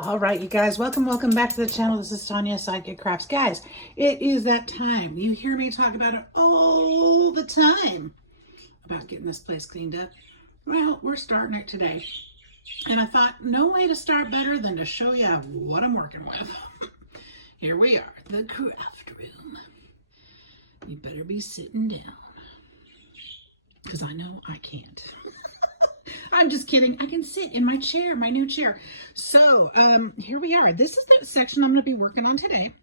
All right, you guys, welcome back to the channel. This is Tanya, Sidegigcrafts. Guys, it is that time. You hear me talk about it all the time, about getting this place cleaned up. Well, we're starting it today. And I thought, no way to start better than to show you what I'm working with. Here we are, the craft room. You better be sitting down, because I know I can't. I'm just kidding. I can sit in my chair, my new chair. So here we are. This is the section I'm going to be working on today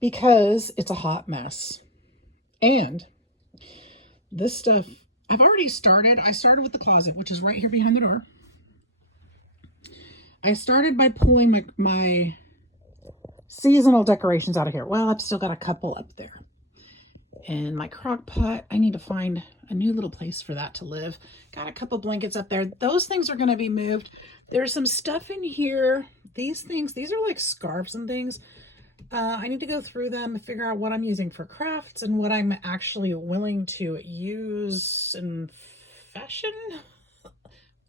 because it's a hot mess. And this stuff, I've already started. I started with the closet, which is right here behind the door. I started by pulling my seasonal decorations out of here. Well, I've still got a couple up there. And my crock pot, I need to find a new little place for that to live. Got a couple blankets up there. Those things are going to be moved. There's some stuff in here. These things, these are like scarves and things. I need to go through them and figure out what I'm using for crafts and what I'm actually willing to use in fashion.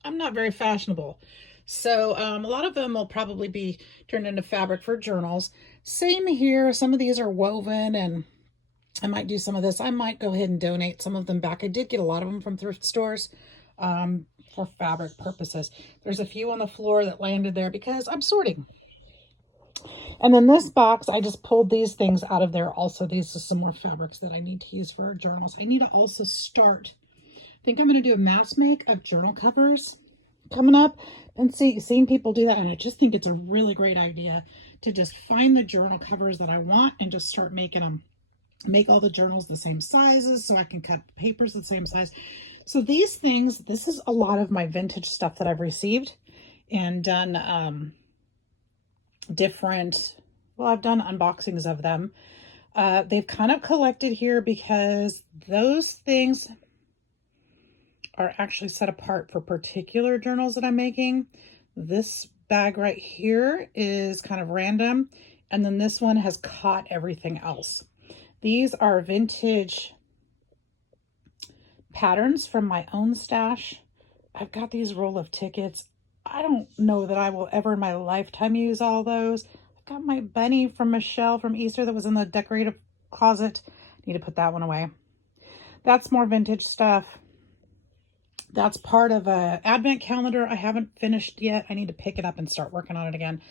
I'm not very fashionable. So a lot of them will probably be turned into fabric for journals. Same here. Some of these are woven, and I might do some of this. I might go ahead and donate some of them back. I did get a lot of them from thrift stores for fabric purposes. There's a few on the floor that landed there because I'm sorting. And then this box, I just pulled these things out of there. Also, these are some more fabrics that I need to use for journals. I need to also start. I think I'm going to do a mass make of journal covers coming up, and seeing people do that. And I just think it's a really great idea to just find the journal covers that I want and just start making them. Make all the journals the same sizes so I can cut papers the same size. So these things, this is a lot of my vintage stuff that I've received and done different, well, I've done unboxings of them. They've kind of collected here because those things are actually set apart for particular journals that I'm making. This bag right here is kind of random, and then this one has caught everything else. These are vintage patterns from my own stash. I've got these roll of tickets. I don't know that I will ever in my lifetime use all those. I've got my bunny from Michelle from Easter that was in the decorative closet. Need to put that one away. That's more vintage stuff. That's part of an advent calendar I haven't finished yet. I need to pick it up and start working on it again.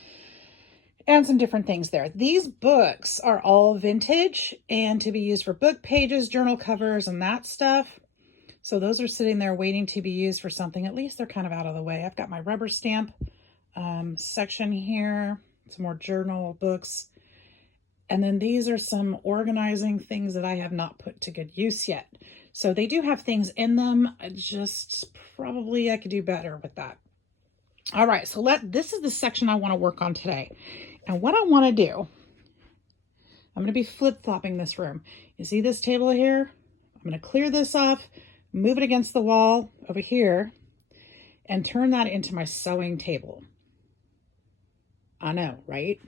And some different things there. These books are all vintage and to be used for book pages, journal covers, and that stuff. So those are sitting there waiting to be used for something. At least they're kind of out of the way. I've got my rubber stamp section here, some more journal books. And then these are some organizing things that I have not put to good use yet. So they do have things in them. Just probably I could do better with that. All right, so this is the section I want to work on today. And what I want to do, I'm going to be flip-flopping this room. You see this table here? I'm going to clear this off, move it against the wall over here, and turn that into my sewing table. I know, right?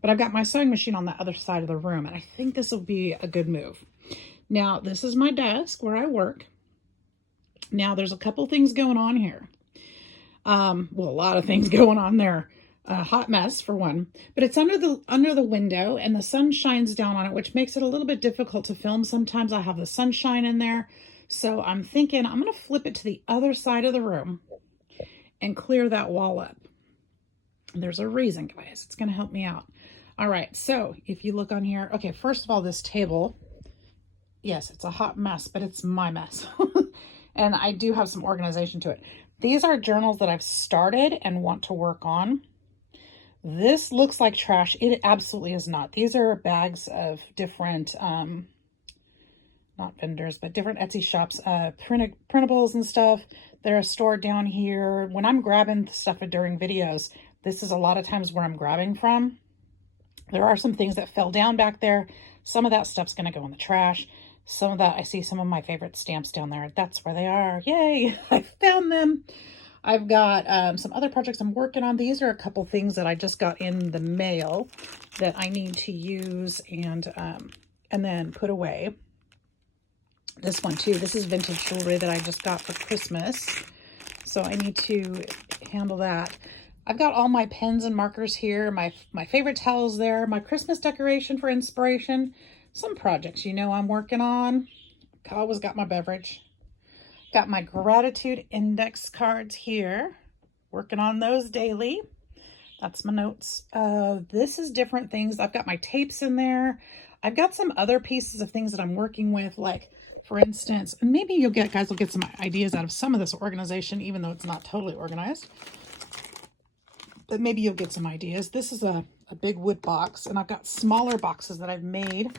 But I've got my sewing machine on the other side of the room, and I think this will be a good move. Now, this is my desk where I work. Now, there's a couple things going on here. Well, a lot of things going on there. A hot mess for one, but it's under the window and the sun shines down on it, which makes it a little bit difficult to film. Sometimes I have the sunshine in there. So I'm thinking I'm going to flip it to the other side of the room and clear that wall up. And there's a reason, guys. It's going to help me out. All right. So if you look on here, okay, first of all, this table, yes, it's a hot mess, but it's my mess. And I do have some organization to it. These are journals that I've started and want to work on. This looks like trash. It absolutely is not. These are bags of different, not vendors, but different Etsy shops, printables and stuff that are stored down here. When I'm grabbing stuff during videos, this is a lot of times where I'm grabbing from. There are some things that fell down back there. Some of that stuff's going to go in the trash. Some of that, I see some of my favorite stamps down there. That's where they are. Yay, I found them. I've got some other projects I'm working on. These are a couple things that I just got in the mail that I need to use and then put away. This one too. This is vintage jewelry that I just got for Christmas. So I need to handle that. I've got all my pens and markers here, my favorite towels there, my Christmas decoration for inspiration, some projects I'm working on. I always got my beverage. Got my gratitude index cards here, working on those daily. That's my notes. This is different things. I've got my tapes in there. I've got some other pieces of things that I'm working with, like, for instance, and maybe you guys will get some ideas out of some of this organization, even though it's not totally organized. But maybe you'll get some ideas. This is a big wood box, and I've got smaller boxes that I've made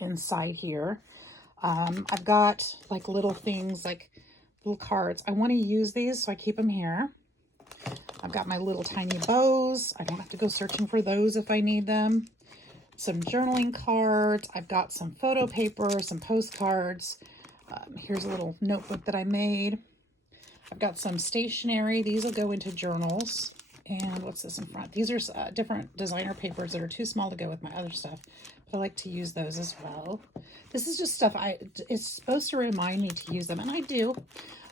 inside here. I've got like little things, like little cards. I want to use these, so I keep them here. I've got my little tiny bows. I don't have to go searching for those if I need them. Some journaling cards. I've got some photo paper, some postcards. Here's a little notebook that I made. I've got some stationery. These will go into journals. And what's this in front? These are different designer papers that are too small to go with my other stuff, but I like to use those as well. This is just stuff it's supposed to remind me to use them, and I do.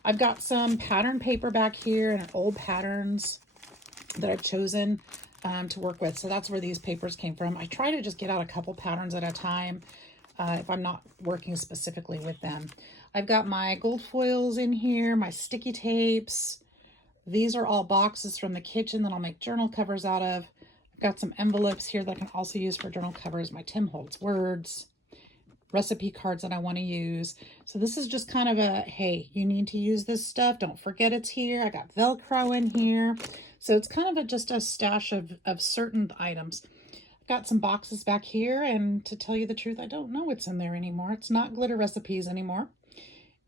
I've got some pattern paper back here and old patterns that I've chosen to work with. So that's where these papers came from. I try to just get out a couple patterns at a time if I'm not working specifically with them. I've got my gold foils in here, my sticky tapes. These are all boxes from the kitchen that I'll make journal covers out of. I've got some envelopes here that I can also use for journal covers, my Tim Holtz words, recipe cards that I want to use. So this is just kind of a, hey, you need to use this stuff. Don't forget it's here. I got Velcro in here. So it's kind of just a stash of certain items. I've got some boxes back here, and to tell you the truth, I don't know what's in there anymore. It's not glitter recipes anymore.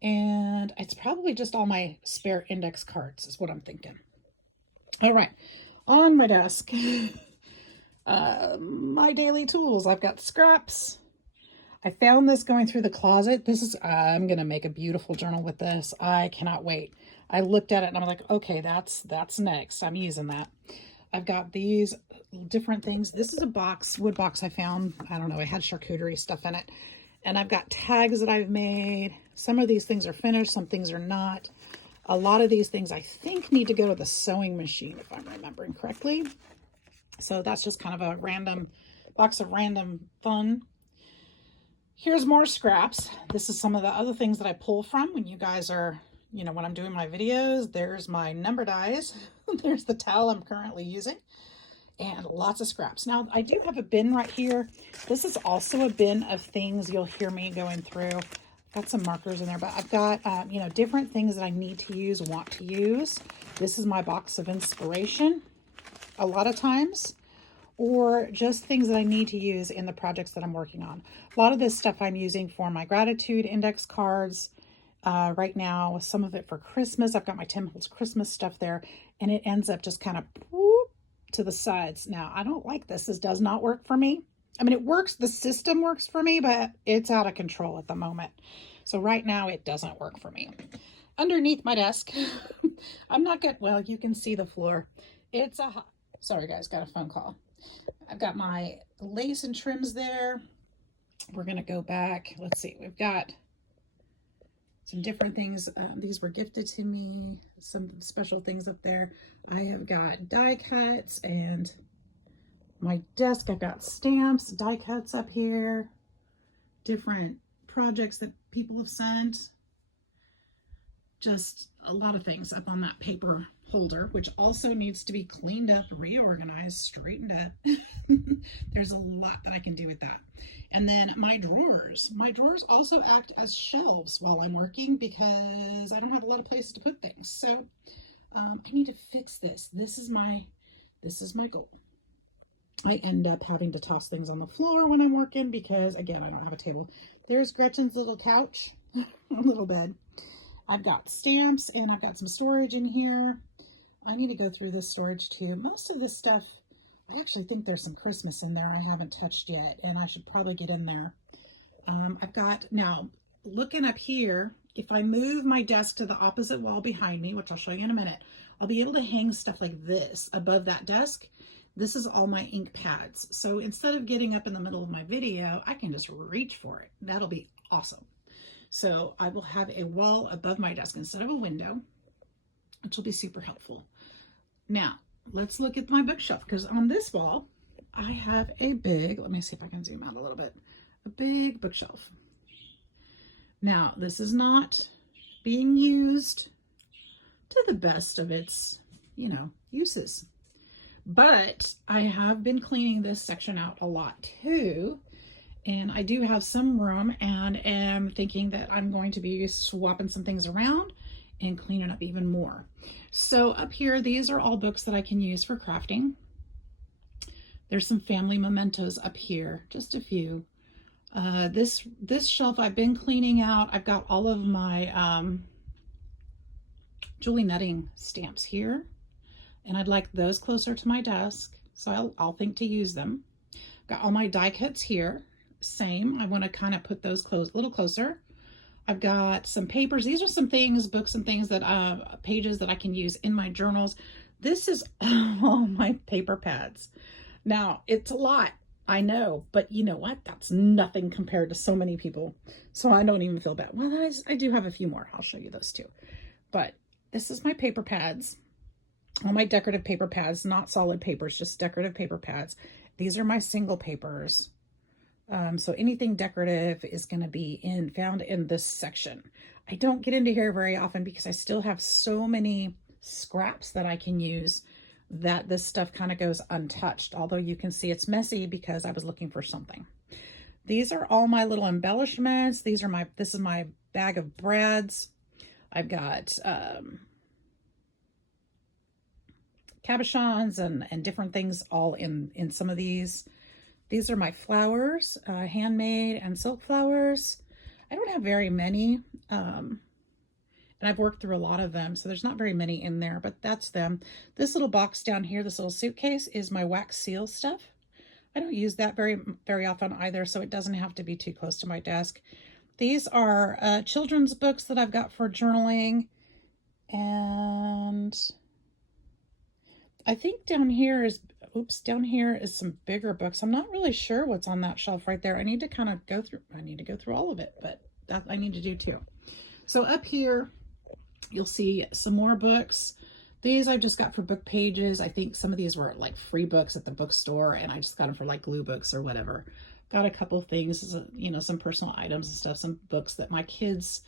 And it's probably just all my spare index cards is what I'm thinking. All right, on my desk, my daily tools. I've got scraps. I found this going through the closet. This is, I'm going to make a beautiful journal with this. I cannot wait. I looked at it and I'm like, okay, that's next. I'm using that. I've got these different things. This is a box, wood box I found. I don't know, it had charcuterie stuff in it. And I've got tags that I've made. Some of these things are finished, some things are not. A lot of these things I think need to go to the sewing machine, if I'm remembering correctly. So that's just kind of a random box of random fun. Here's more scraps. This is some of the other things that I pull from when you guys are, when I'm doing my videos. There's my number dies. There's the towel I'm currently using. And lots of scraps. Now, I do have a bin right here. This is also a bin of things you'll hear me going through. I've got some markers in there, but I've got, different things that I need to use, want to use. This is my box of inspiration a lot of times, or just things that I need to use in the projects that I'm working on. A lot of this stuff I'm using for my gratitude index cards right now, some of it for Christmas. I've got my Tim Holtz Christmas stuff there, and it ends up just kind of to the sides. Now, I don't like this. This does not work for me. I mean, it works. The system works for me, but it's out of control at the moment. So right now it doesn't work for me. Underneath my desk, I'm not good. Well, you can see the floor. It's a hot, sorry guys, got a phone call. I've got my lace and trims there. We're going to go back. Let's see. We've got some different things. These were gifted to me. Some special things up there. I have got die cuts, and my desk, I've got stamps, die cuts up here. Different projects that people have sent. Just a lot of things up on that paper holder, which also needs to be cleaned up, reorganized, straightened up. There's a lot that I can do with that. And then my drawers. My drawers also act as shelves while I'm working because I don't have a lot of places to put things. So I need to fix this. This is my goal. I end up having to toss things on the floor when I'm working because, again, I don't have a table. There's Gretchen's little couch, a little bed. I've got stamps, and I've got some storage in here. I need to go through this storage too. Most of this stuff, I actually think there's some Christmas in there I haven't touched yet, and I should probably get in there. I've got, now, looking up here, if I move my desk to the opposite wall behind me, which I'll show you in a minute, I'll be able to hang stuff like this above that desk. This is all my ink pads. So instead of getting up in the middle of my video, I can just reach for it. That'll be awesome. So I will have a wall above my desk instead of a window, which will be super helpful. Now, let's look at my bookshelf, because on this wall, I have a big, let me see if I can zoom out a little bit, a big bookshelf. Now, this is not being used to the best of its, uses. But I have been cleaning this section out a lot too. And I do have some room and am thinking that I'm going to be swapping some things around and cleaning up even more. So up here, these are all books that I can use for crafting. There's some family mementos up here, just a few. This shelf I've been cleaning out. I've got all of my Julie Nutting stamps here, and I'd like those closer to my desk, so I'll think to use them. Got all my die cuts here. Same, I want to kind of put those a little closer. I've got some papers. These are some things, books and things that pages that I can use in my journals. This is all my paper pads. Now, it's a lot, I know, but you know what? That's nothing compared to so many people. So I don't even feel bad. Well, I do have a few more. I'll show you those too. But this is my paper pads. All my decorative paper pads, not solid papers, just decorative paper pads. These are my single papers. So anything decorative is going to be found in this section. I don't get into here very often because I still have so many scraps that I can use that this stuff kind of goes untouched. Although you can see it's messy because I was looking for something. These are all my little embellishments. This is my bag of brads. I've got cabochons and different things all in some of these. These are my flowers, handmade and silk flowers. I don't have very many, and I've worked through a lot of them, so there's not very many in there, but that's them. This little box down here, this little suitcase, is my wax seal stuff. I don't use that very often either, so it doesn't have to be too close to my desk. These are children's books that I've got for journaling, and I think down here is some bigger books. I'm not really sure what's on that shelf right there. I need to kind of go through all of it, but that I need to do too. So up here, you'll see some more books. These I've just got for book pages. I think some of these were like free books at the bookstore, and I just got them for like glue books or whatever. Got a couple of things, some personal items and stuff, some books that my kids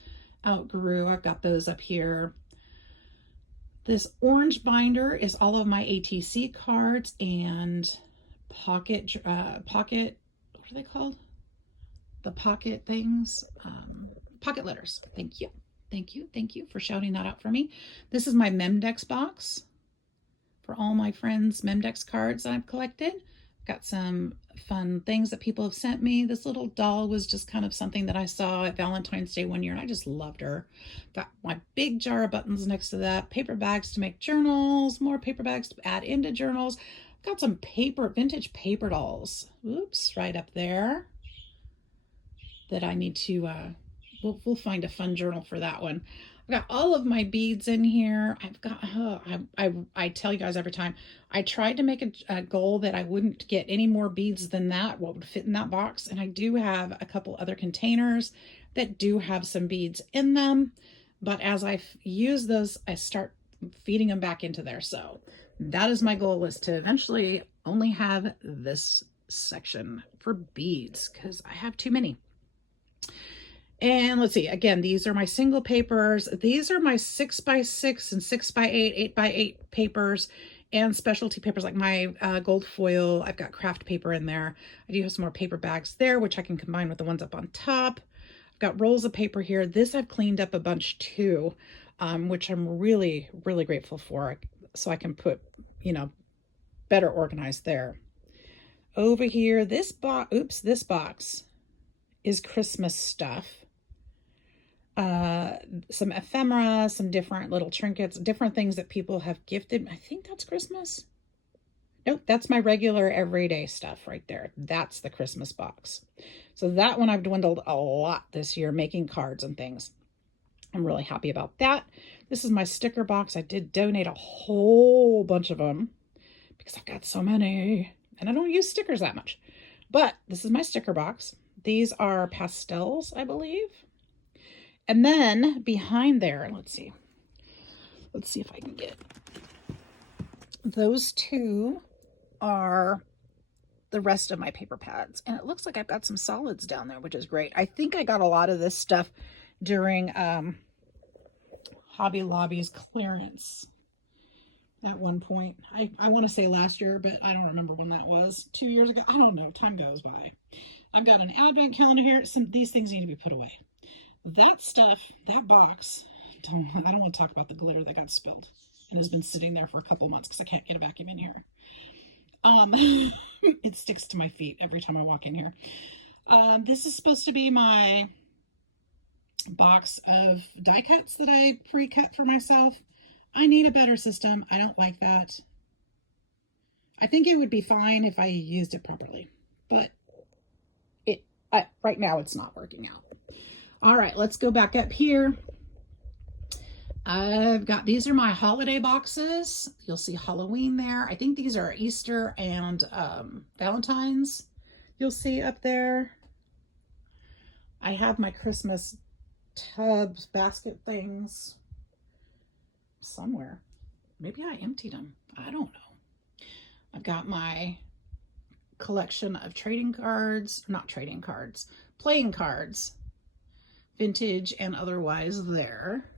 outgrew. I've got those up here. This orange binder is all of my ATC cards and pocket, what are they called? The pocket things, pocket letters. Thank you. Thank you for shouting that out for me. This is my Memdex box for all my friends' Memdex cards that I've collected. Got some fun things that people have sent me. This little doll was just kind of something that I saw at Valentine's Day one year, and I just loved her. Got my big jar of buttons next to that. Paper bags to make journals. More paper bags to add into journals. Got some vintage paper dolls. Oops, right up there. That I need to, we'll find a fun journal for that one. I've got all of my beads in here. I've got, I tell you guys every time, I tried to make a goal that I wouldn't get any more beads than what would fit in that box. And I do have a couple other containers that do have some beads in them. But as I use those, I start feeding them back into there. So that is my goal, is to eventually only have this section for beads because I have too many. And let's see, again, these are my single papers. These are my 6x6 and 6x8, 8x8 papers and specialty papers like my gold foil. I've got craft paper in there. I do have some more paper bags there, which I can combine with the ones up on top. I've got rolls of paper here. This I've cleaned up a bunch too, which I'm really, really grateful for. So I can put, better organized there. Over here, this box is Christmas stuff. Some ephemera, some different little trinkets, different things that people have gifted. I think that's Christmas. Nope, that's my regular everyday stuff right there. That's the Christmas box. So that one I've dwindled a lot this year, making cards and things. I'm really happy about that. This is my sticker box. I did donate a whole bunch of them because I've got so many and I don't use stickers that much. But this is my sticker box. These are pastels, I believe. And then behind there, let's see if I can get those two are the rest of my paper pads. And it looks like I've got some solids down there, which is great. I think I got a lot of this stuff during Hobby Lobby's clearance at one point. I want to say last year, but I don't remember when that was. 2 years ago? I don't know. Time goes by. I've got an advent calendar here. These things need to be put away. That stuff, that box, I don't want to talk about the glitter that got spilled and has been sitting there for a couple months because I can't get a vacuum in here. It sticks to my feet every time I walk in here. This is supposed to be my box of die cuts that I pre-cut for myself. I need a better system. I don't like that. I think it would be fine if I used it properly, but right now it's not working out. All right, let's go back up here. These are my holiday boxes. You'll see Halloween there. I think these are Easter and Valentine's. You'll see up there. I have my Christmas tubs, basket things somewhere. Maybe I emptied them. I don't know. I've got my collection of playing cards, vintage and otherwise there.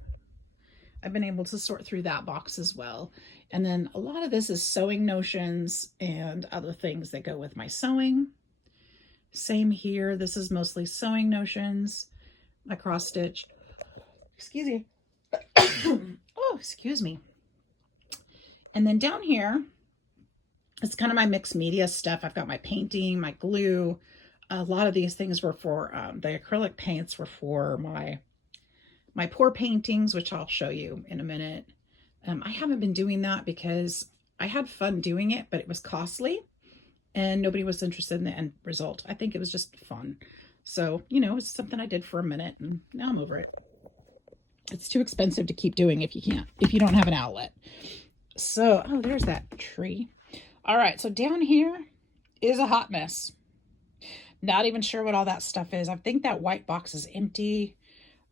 I've been able to sort through that box as well. And then a lot of this is sewing notions and other things that go with my sewing. Same here. This is mostly sewing notions, my cross stitch. Excuse me. Oh, excuse me. And then down here, it's kind of my mixed media stuff. I've got my painting, my glue. A lot of these things were for, the acrylic paints were for my pour paintings, which I'll show you in a minute. I haven't been doing that because I had fun doing it, but it was costly and nobody was interested in the end result. I think it was just fun. So, you know, it's something I did for a minute and now I'm over it. It's too expensive to keep doing if you don't have an outlet. So, oh, there's that tree. All right, so down here is a hot mess. Not even sure what all that stuff is. I think that white box is empty.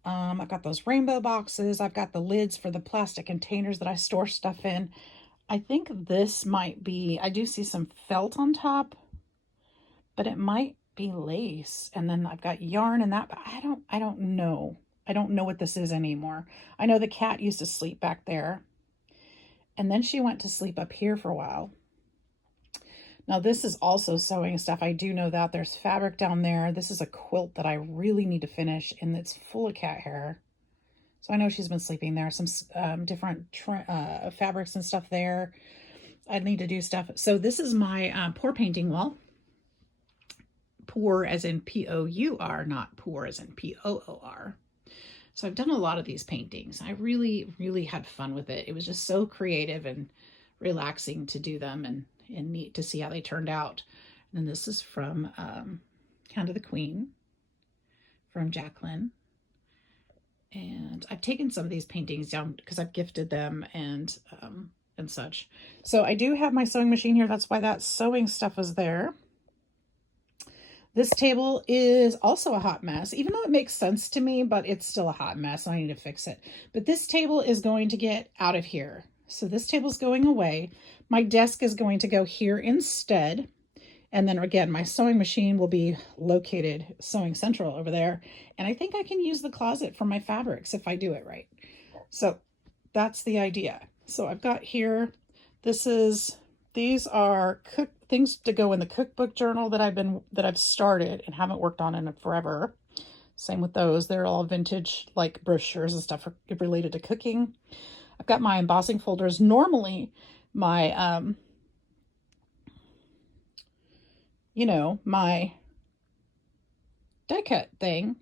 I've got those rainbow boxes. I've got the lids for the plastic containers that I store stuff in. I think this might be, I do see some felt on top, but it might be lace. And then I've got yarn and that, but I don't know. I don't know what this is anymore. I know the cat used to sleep back there. And then she went to sleep up here for a while. Now this is also sewing stuff. I do know that there's fabric down there. This is a quilt that I really need to finish and it's full of cat hair. So I know she's been sleeping there. Some different fabrics and stuff there. I need to do stuff. So this is my pour painting wall. Pour as in P-O-U-R, not pour as in P-O-O-R. So I've done a lot of these paintings. I really, really had fun with it. It was just so creative and relaxing to do them and neat to see how they turned out. And then this is from Hand of the Queen from Jacqueline. And I've taken some of these paintings down because I've gifted them and such. So I do have my sewing machine here. That's why that sewing stuff is there. This table is also a hot mess, even though it makes sense to me, but it's still a hot mess. I need to fix it. But this table is going to get out of here. So this table's going away. My desk is going to go here instead. And then again, my sewing machine will be located sewing central over there. And I think I can use the closet for my fabrics if I do it right. So that's the idea. So I've got here, these are things to go in the cookbook journal that I've started and haven't worked on in forever. Same with those. They're all vintage, like brochures and stuff related to cooking. I've got my embossing folders. Normally my, my die cut thing,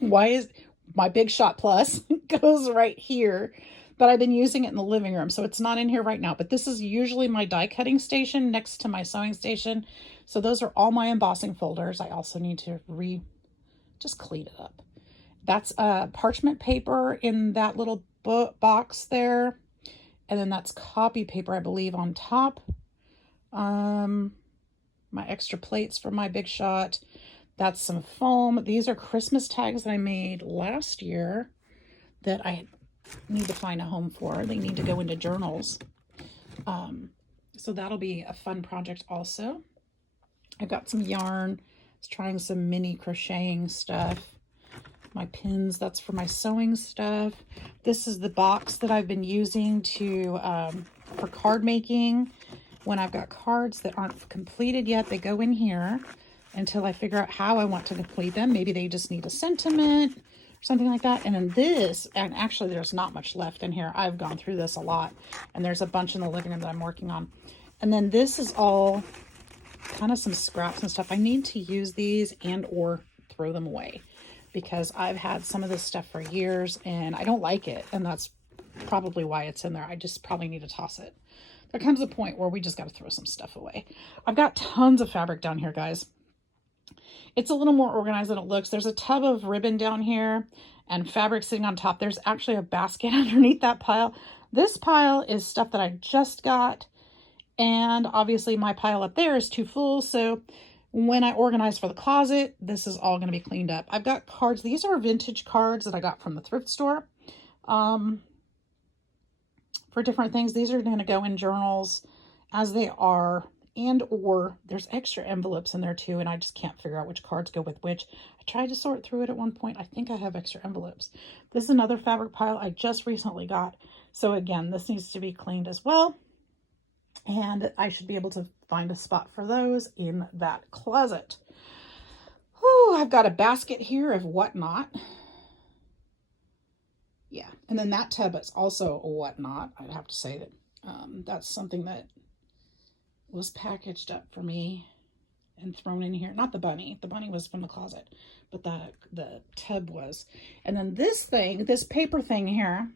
why is my Big Shot Plus goes right here, but I've been using it in the living room, so it's not in here right now. But this is usually my die cutting station next to my sewing station. So those are all my embossing folders. I also need to just clean it up. That's parchment paper in that little box there. And then that's copy paper, I believe, on top. My extra plates for my Big Shot. That's some foam. These are Christmas tags that I made last year that I need to find a home for. They need to go into journals. So that'll be a fun project also. I've got some yarn. I was trying some mini crocheting stuff. My pins, that's for my sewing stuff. This is the box that I've been using to for card making. When I've got cards that aren't completed yet, they go in here until I figure out how I want to complete them. Maybe they just need a sentiment or something like that. And then this, and actually there's not much left in here. I've gone through this a lot, and there's a bunch in the living room that I'm working on. And then this is all kind of some scraps and stuff. I need to use these and or throw them away because I've had some of this stuff for years and I don't like it. And that's probably why it's in there. I just probably need to toss it. There comes a point where we just got to throw some stuff away. I've got tons of fabric down here, guys. It's a little more organized than it looks. There's a tub of ribbon down here and fabric sitting on top. There's actually a basket underneath that pile. This pile is stuff that I just got. And obviously my pile up there is too full. So when I organize for the closet, this is all going to be cleaned up. I've got cards. These are vintage cards that I got from the thrift store. For different things. These are going to go in journals as they are, and or there's extra envelopes in there too, and I just can't figure out which cards go with which. I tried to sort through it at one point. I think I have extra envelopes. This is another fabric pile I just recently got. So again, this needs to be cleaned as well. And I should be able to find a spot for those in that closet. Whew, I've got a basket here of whatnot. Yeah, and then that tub is also a whatnot. I'd have to say that that's something that was packaged up for me and thrown in here. Not the bunny. The bunny was from the closet, but the tub was. And then this thing, this paper thing here,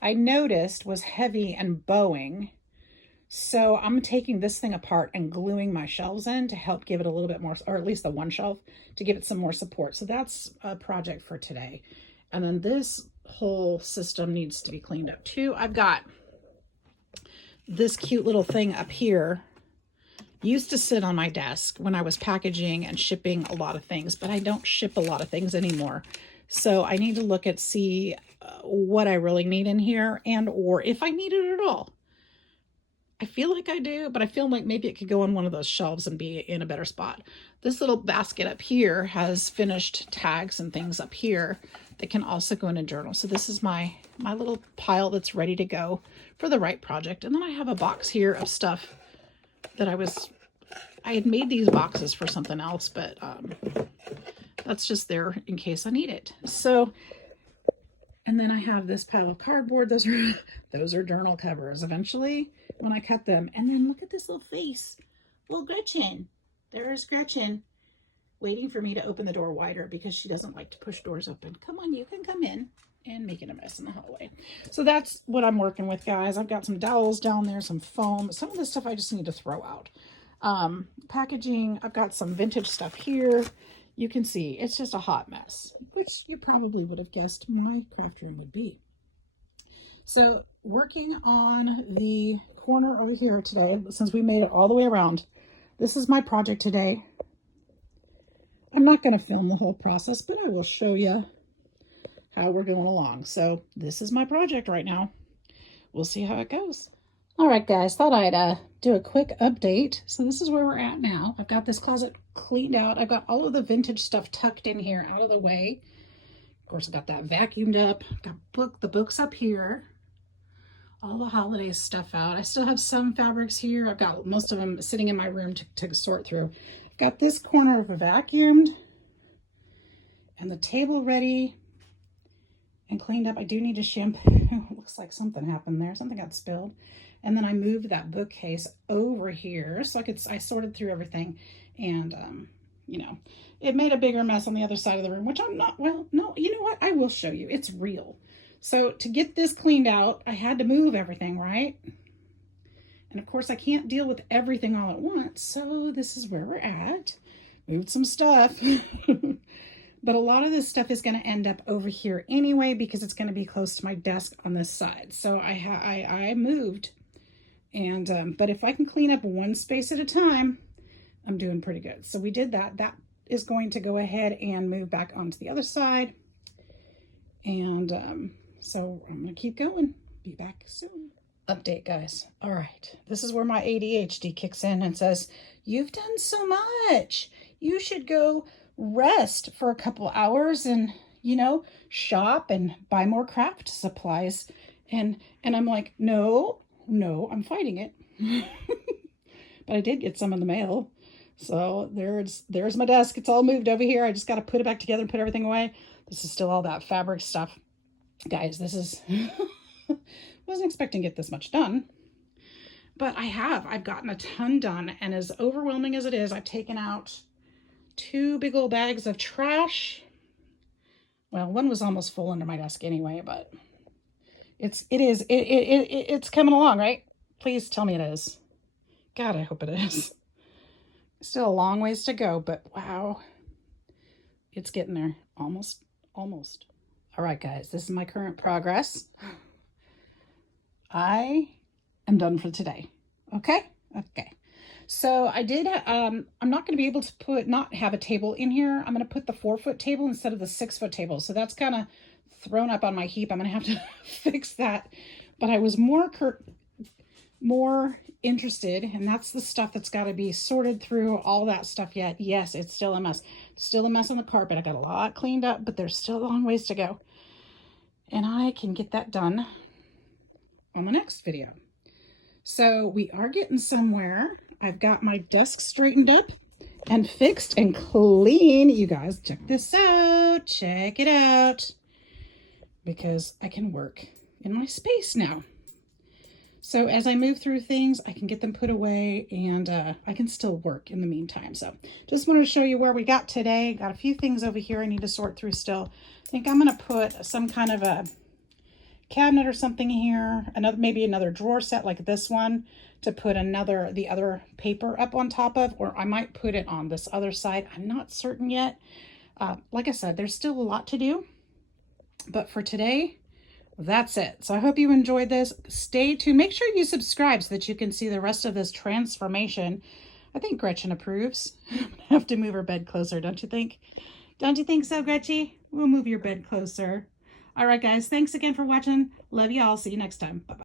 I noticed was heavy and bowing. So I'm taking this thing apart and gluing my shelves in to help give it a little bit more, or at least the one shelf, to give it some more support. So that's a project for today. And then this whole system needs to be cleaned up too. I've got this cute little thing up here. Used to sit on my desk when I was packaging and shipping a lot of things, but I don't ship a lot of things anymore. So I need to look at, see what I really need in here, and or if I need it at all. I feel like I do, but I feel like maybe it could go on one of those shelves and be in a better spot. This little basket up here has finished tags and things up here that can also go in a journal. So this is my little pile that's ready to go for the right project. And then I have a box here of stuff that I had made these boxes for something else, but that's just there in case I need it. So, and then I have this pile of cardboard. Those are journal covers eventually when I cut them. And then look at this little face. Little Gretchen. There's Gretchen waiting for me to open the door wider because she doesn't like to push doors open. Come on, you can come in, and making a mess in the hallway. So that's what I'm working with, guys. I've got some dowels down there, some foam. Some of this stuff I just need to throw out. Packaging, I've got some vintage stuff here. You can see it's just a hot mess, which you probably would have guessed my craft room would be. So working on the corner over here today, since we made it all the way around, this is my project today. I'm not going to film the whole process, but I will show you how we're going along. So this is my project right now. We'll see how it goes. All right, guys, thought I'd do a quick update. So this is where we're at now. I've got this closet cleaned out. I've got all of the vintage stuff tucked in here out of the way. Of course, I've got that vacuumed up. I've got the books up here. All the holiday stuff out. I still have some fabrics here. I've got most of them sitting in my room to sort through. I've got this corner vacuumed and the table ready and cleaned up. I do need to shampoo. Looks like something happened there. Something got spilled. And then I moved that bookcase over here so I sorted through everything. And, you know, it made a bigger mess on the other side of the room, which I'm not, well, no, you know what? I will show you. It's real. So to get this cleaned out, I had to move everything, right? And of course I can't deal with everything all at once. So this is where we're at. Moved some stuff. But a lot of this stuff is going to end up over here anyway, because it's going to be close to my desk on this side. So I moved. And, but if I can clean up one space at a time, I'm doing pretty good. So we did that. That is going to go ahead and move back onto the other side. And, so I'm going to keep going. Be back soon. Update, guys. All right, this is where my ADHD kicks in and says, you've done so much. You should go rest for a couple hours and, you know, shop and buy more craft supplies. And I'm like, no, I'm fighting it. But I did get some in the mail. So there's my desk. It's all moved over here. I just got to put it back together and put everything away. This is still all that fabric stuff. Guys, this is... wasn't expecting to get this much done. But I've gotten a ton done. And as overwhelming as it is, I've taken out 2 big old bags of trash. Well, one was almost full under my desk anyway, but it's coming along, right? Please tell me it is. God, I hope it is. Still a long ways to go, but wow, it's getting there. Almost. All right, guys, this is my current progress. I am done for today. Okay. So I did, I'm not going to be able to not have a table in here. I'm going to put the 4-foot table instead of the 6-foot table. So that's kind of thrown up on my heap. I'm going to have to fix that. But I was more interested, and that's the stuff that's got to be sorted through, all that stuff yet. Yes, it's still a mess. Still a mess on the carpet. I got a lot cleaned up, but there's still a long ways to go. And I can get that done on the next video. So we are getting somewhere. I've got my desk straightened up and fixed and clean. You guys, check this out. Check it out. Because I can work in my space now. So as I move through things, I can get them put away, and I can still work in the meantime. So just wanted to show you where we got today. Got a few things over here I need to sort through still. I think I'm going to put some kind of a cabinet or something here, maybe another drawer set like this one to put the other paper up on top of, or I might put it on this other side. I'm not certain yet. Like I said, there's still a lot to do, but for today, that's it. So I hope you enjoyed this. Stay tuned. Make sure you subscribe so that you can see the rest of this transformation. I think Gretchen approves. I'm gonna have to move her bed closer, don't you think? Don't you think so, Gretchen? We'll move your bed closer. All right, guys. Thanks again for watching. Love you all. See you next time. Bye-bye.